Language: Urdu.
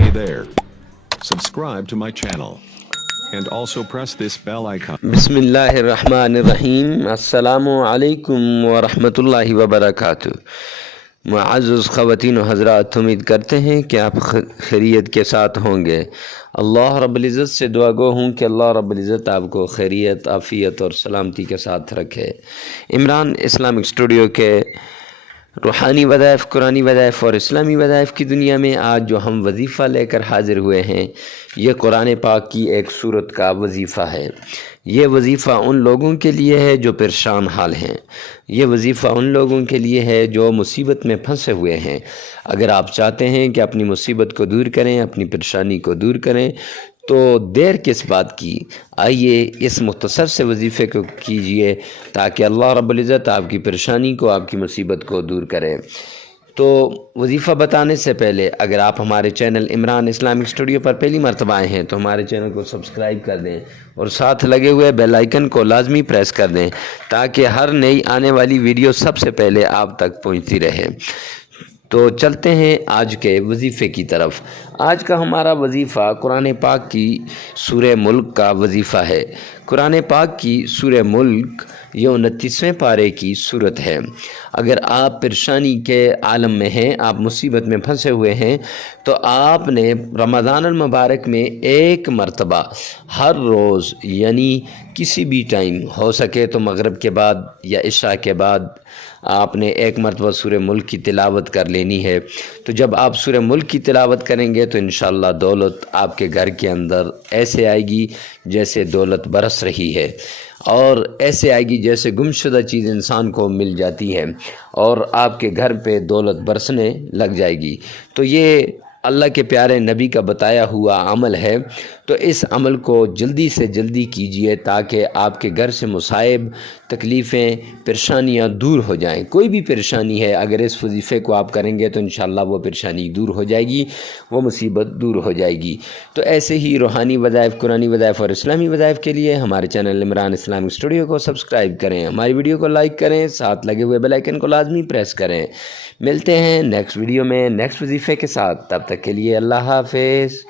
Hey there. Subscribe to my channel. And also press this bell icon. بسم اللہ الرحمن الرحیم. السلام علیکم ورحمۃ اللہ وبرکاتہ. معزز خواتین و حضرات، امید کرتے ہیں کہ آپ خیریت کے ساتھ ہوں گے. اللہ رب العزت سے دعا گو ہوں کہ اللہ رب العزت آپ کو خیریت، عافیت اور سلامتی کے ساتھ رکھے. عمران اسلامک اسٹوڈیو کے روحانی وظائف، قرآنی وظائف اور اسلامی وظائف کی دنیا میں آج جو ہم وظیفہ لے کر حاضر ہوئے ہیں، یہ قرآن پاک کی ایک سورت کا وظیفہ ہے. یہ وظیفہ ان لوگوں کے لیے ہے جو پریشان حال ہیں. یہ وظیفہ ان لوگوں کے لیے ہے جو مصیبت میں پھنسے ہوئے ہیں. اگر آپ چاہتے ہیں کہ اپنی مصیبت کو دور کریں، اپنی پریشانی کو دور کریں، تو دیر کس بات کی، آئیے اس مختصر سے وظیفے کو کیجئے تاکہ اللہ رب العزت آپ کی پریشانی کو، آپ کی مصیبت کو دور کرے. تو وظیفہ بتانے سے پہلے اگر آپ ہمارے چینل عمران اسلامک اسٹوڈیو پر پہلی مرتبہ آئے ہیں تو ہمارے چینل کو سبسکرائب کر دیں اور ساتھ لگے ہوئے بیل آئیکن کو لازمی پریس کر دیں تاکہ ہر نئی آنے والی ویڈیو سب سے پہلے آپ تک پہنچتی رہے. تو چلتے ہیں آج کے وظیفے کی طرف. آج کا ہمارا وظیفہ قرآن پاک کی سورہ ملک کا وظیفہ ہے. قرآن پاک کی سورہ ملک یہ 29ویں پارے کی سورت ہے. اگر آپ پریشانی کے عالم میں ہیں، آپ مصیبت میں پھنسے ہوئے ہیں، تو آپ نے رمضان المبارک میں ایک مرتبہ ہر روز، یعنی کسی بھی ٹائم ہو سکے تو مغرب کے بعد یا عشاء کے بعد، آپ نے ایک مرتبہ سورہ ملک کی تلاوت کر لینی ہے. تو جب آپ سورہ ملک کی تلاوت کریں گے تو انشاءاللہ دولت آپ کے گھر کے اندر ایسے آئے گی جیسے دولت برس رہی ہے، اور ایسے آئے گی جیسے گمشدہ چیز انسان کو مل جاتی ہے، اور آپ کے گھر پہ دولت برسنے لگ جائے گی. تو یہ اللہ کے پیارے نبی کا بتایا ہوا عمل ہے. تو اس عمل کو جلدی سے جلدی کیجئے تاکہ آپ کے گھر سے مصائب، تکلیفیں، پریشانیاں دور ہو جائیں. کوئی بھی پریشانی ہے، اگر اس وظیفے کو آپ کریں گے تو انشاءاللہ وہ پریشانی دور ہو جائے گی، وہ مصیبت دور ہو جائے گی. تو ایسے ہی روحانی وظائف، قرآنی وظائف اور اسلامی وظائف کے لیے ہمارے چینل عمران اسلامک اسٹوڈیو کو سبسکرائب کریں، ہماری ویڈیو کو لائک کریں، ساتھ لگے ہوئے بیل آئیکن کو لازمی پریس کریں. ملتے ہیں نیکسٹ ویڈیو میں نیکسٹ وظیفے کے ساتھ. تب تک کے لیے اللہ حافظ.